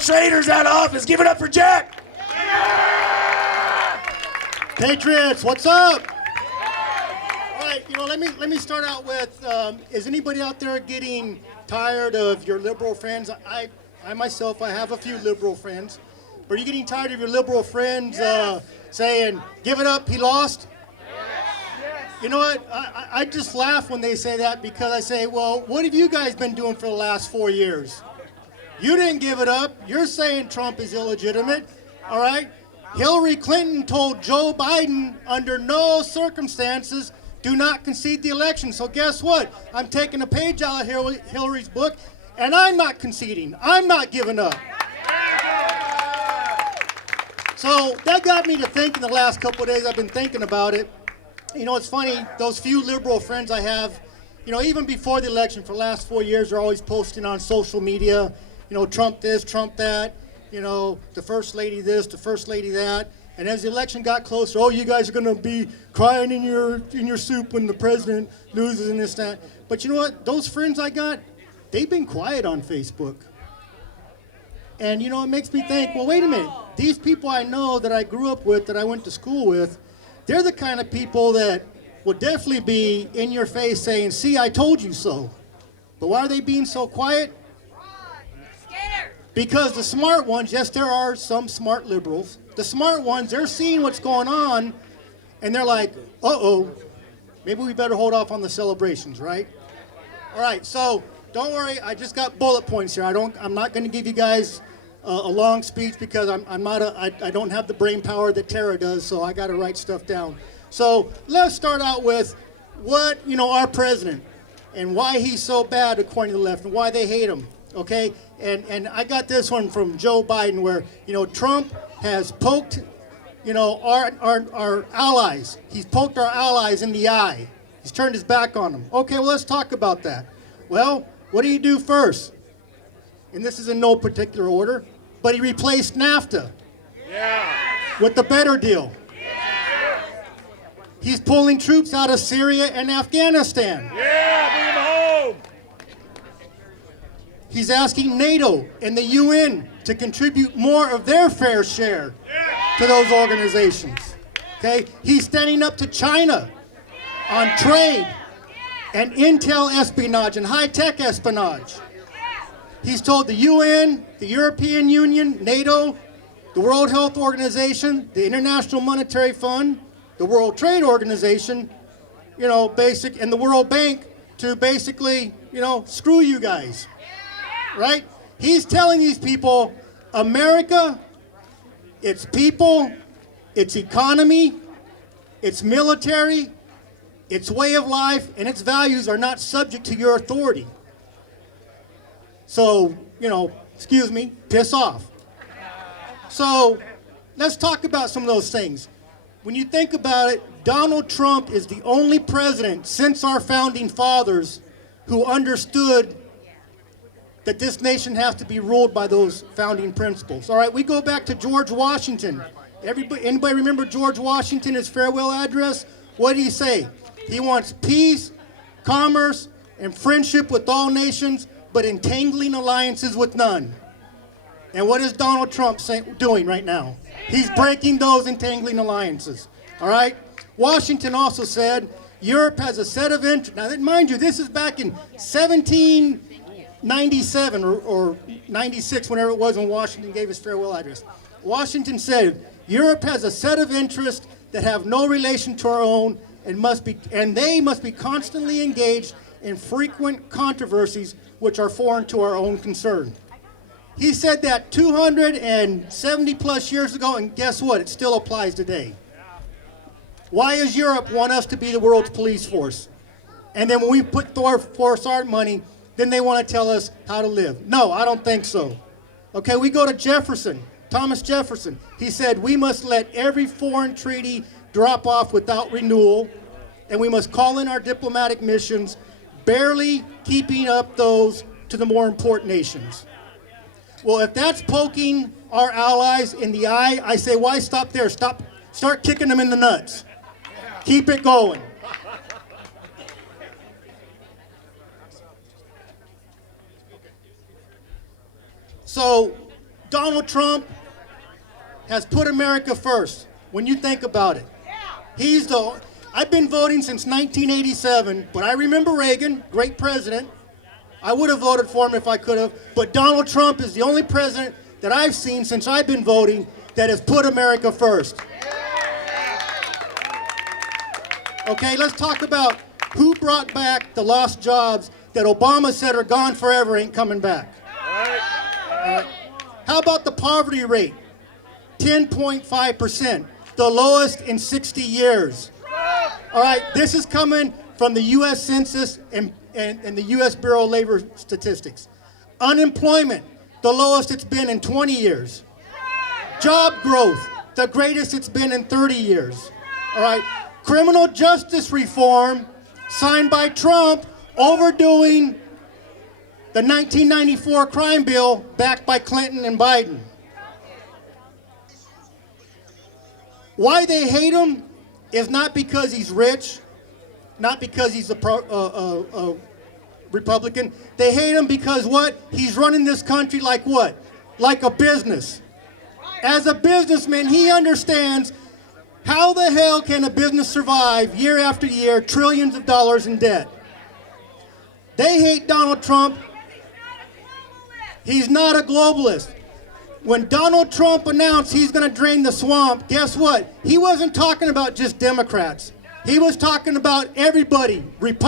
traitors out of office. Give it up for Jack. Patriots, what's up? All right, let me start out with, is anybody out there getting tired of your liberal friends? I myself, I have a few liberal friends. But are you getting tired of your liberal friends saying, give it up, he lost? You know what? I just laugh when they say that, because I say, well, what have you guys been doing for the last 4 years? You didn't give it up. You're saying Trump is illegitimate, all right? Hillary Clinton told Joe Biden, under no circumstances, do not concede the election. So guess what? I'm taking a page out of Hillary's book, and I'm not conceding. I'm not giving up. So that got me to thinking the last couple of days. I've been thinking about it. You know, it's funny, those few liberal friends I have, you know, even before the election for the last 4 years, are always posting on social media, you know, Trump this, Trump that, you know, the first lady this, the first lady that. And as the election got closer, oh, you guys are going to be crying in your soup when the president loses and this, that. But you know what? Those friends I got, they've been quiet on Facebook. And, you know, it makes me think, well, wait a minute. These people I know that I grew up with, that I went to school with, they're the kind of people that will definitely be in your face saying, see, I told you so. But why are they being so quiet? Because the smart ones, yes, there are some smart liberals. The smart ones, they're seeing what's going on, and they're like, uh-oh, maybe we better hold off on the celebrations, right? All right, so don't worry, I just got bullet points here. I'm not going to give you guys a long speech, because I don't have the brain power that Tara does, so I got to write stuff down. So let's start out with what, you know, our president, and why he's so bad according to the left, and why they hate him, okay? And I got this one from Joe Biden, where, you know, Trump has poked, you know, our allies. He's poked our allies in the eye. He's turned his back on them. Okay, well, let's talk about that. Well, what do you do first? And this is in no particular order, but he replaced NAFTA with the better deal. He's pulling troops out of Syria and Afghanistan. Bring them home. He's asking NATO and the UN to contribute more of their fair share to those organizations. Okay? He's standing up to China on trade and intel espionage and high-tech espionage. He's told the UN, the European Union, NATO, the World Health Organization, the International Monetary Fund, the World Trade Organization, you know, and the World Bank to basically, you know, screw you guys, right? He's telling these people, America, its people, its economy, its military, its way of life, and its values are not subject to your authority. So, you know, excuse me, piss off. So, let's talk about some of those things. When you think about it, Donald Trump is the only president since our founding fathers who understood that this nation has to be ruled by those founding principles. All right, we go back to George Washington. Anybody remember George Washington, his farewell address? What did he say? He wants peace, commerce, and friendship with all nations, but entangling alliances with none. And what is Donald Trump doing right now? He's breaking those entangling alliances, all right? Washington also said, Europe has a set of interests. Now, mind you, this is back in 1797 or 96, whenever it was when Washington gave his farewell address. Washington said, Europe has a set of interests that have no relation to our own, and they must be constantly engaged in frequent controversies which are foreign to our own concern. He said that 270 plus years ago, and guess what? It still applies today. Why does Europe want us to be the world's police force? And then when we put forth our money, then they want to tell us how to live. No, I don't think so. Okay, we go to Jefferson, Thomas Jefferson. He said we must let every foreign treaty drop off without renewal, and we must call in our diplomatic missions, barely keeping up those to the more important nations. Well, if that's poking our allies in the eye, I say, why stop there? Start kicking them in the nuts. Keep it going. So Donald Trump has put America first when you think about it. I've been voting since 1987, but I remember Reagan, great president. I would have voted for him if I could have, but Donald Trump is the only president that I've seen since I've been voting that has put America first. Okay, let's talk about who brought back the lost jobs that Obama said are gone forever, ain't coming back. All right. How about the poverty rate? 10.5%, the lowest in 60 years. All right, this is coming from the U.S. Census and the U.S. Bureau of Labor Statistics. Unemployment, the lowest it's been in 20 years. Job growth, the greatest it's been in 30 years. All right, criminal justice reform signed by Trump, overdoing the 1994 crime bill backed by Clinton and Biden. Why they hate him is not because he's rich, not because he's a Republican. They hate him because what? He's running this country like what? Like a business. As a businessman, he understands how the hell can a business survive year after year, trillions of dollars in debt. They hate Donald Trump. He's not a globalist. When Donald Trump announced he's going to drain the swamp, guess what? He wasn't talking about just Democrats. He was talking about everybody, Republicans.